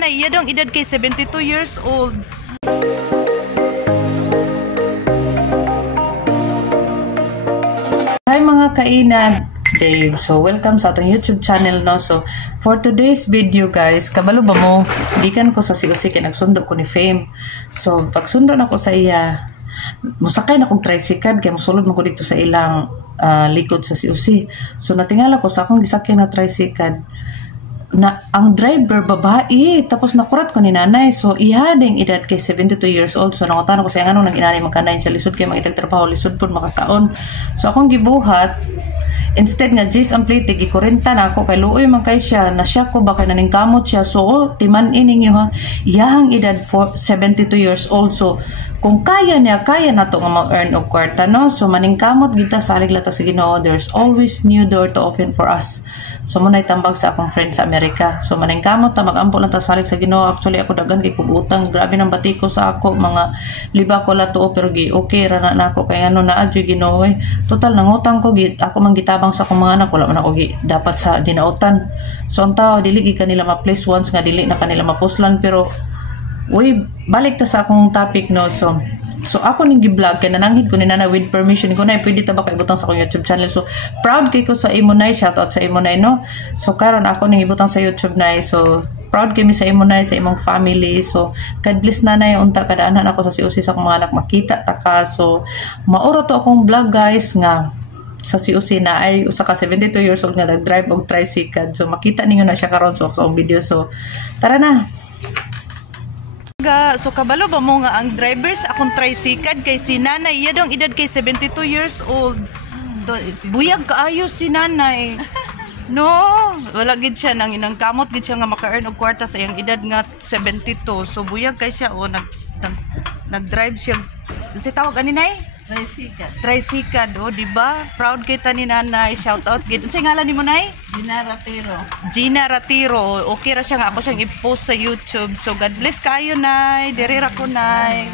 nanay, iya dong edad kay 72 years old. Hi mga kainag, Dave. So welcome sa atong YouTube channel no. So for today's video guys, kabalo ba mo? Dikan ko sa COC kay nagsundo ko ni Fame. So pagsundo na ko sa iya, musakay na kong tricycle kay mosulod man ko dito sa ilang likod sa COC. So natingala ko sa akong gisakyan na tricycle na ang driver babae, tapos nakurat ko ni nanay. So iya ding edad kay 72 years old. So nangutan ko sa nang inani magkanay siya lisod kay magitag trabaho lisod pud makakaon. So akong gibuhat instead nga Jace ang plate gikurenta na ako kay luoy man kay siya na siya ko baka naningkamot siya. So timan-in ninyo ha, iyang edad for 72 years old. So kung kaya niya, kaya na to nga mag-earn og kwarta no. So maningkamot gita salig lata sa Ginoo, there's always new door to open for us. So muna itambag sa akong friend sa Amerika. So maningkamot ta magampo lang ta salig sa Ginoo. Actually ako daghan kay kog utang, grabe nang bati ko sa ako mga liba ko lato pero gi okay ra na ako kay ano na adyo Ginoo eh. Total nangutang ko ako man gitabang sa akong mga anak, wala man ako dapat sa dinautan. So ang tao dili gi kanila ma-place once nga dili na kanila mapuslan. Pero uy, balik ta sa akong topic no. So ako ning gi-vlog kay nananghid ko ni nana with permission ko na pwede ta ba kay ibutang sa akong YouTube channel. So proud kay ko sa Imonay, shout out sa Imonay no. So karon ako ning ibutang sa YouTube na. So proud kami sa Imonay, sa imong family. So God bless nanay unta kadaanan ako sa COC sa akong mga anak makita ta ka. So maura to akong vlog guys nga sa COC na ay usa ka 72 years old nga nag-drive og tricycle. So makita ninyo na siya karon sa akong video. So tara na. So kabalo ba mo nga ang drivers akong tricycle kay si nanay, iya dong edad kay 72 years old. Buyag kaayo si nanay. No, wala gid siya nang inangkamot gid siya nga maka-earn og kwarta sa iyang edad nga 72. So buyag kay siya o nag-drive siya. Sa tawag ani nay? Tricycle, oh, di ba? Proud kita ni nanay. Shout out gid. Unsay ngalan nimo nay? Gina Ratiro. Gina Ratiro. Okay ra siya nga ako siyang i-post sa YouTube. So God bless kayo nay. Diri ra ko nay.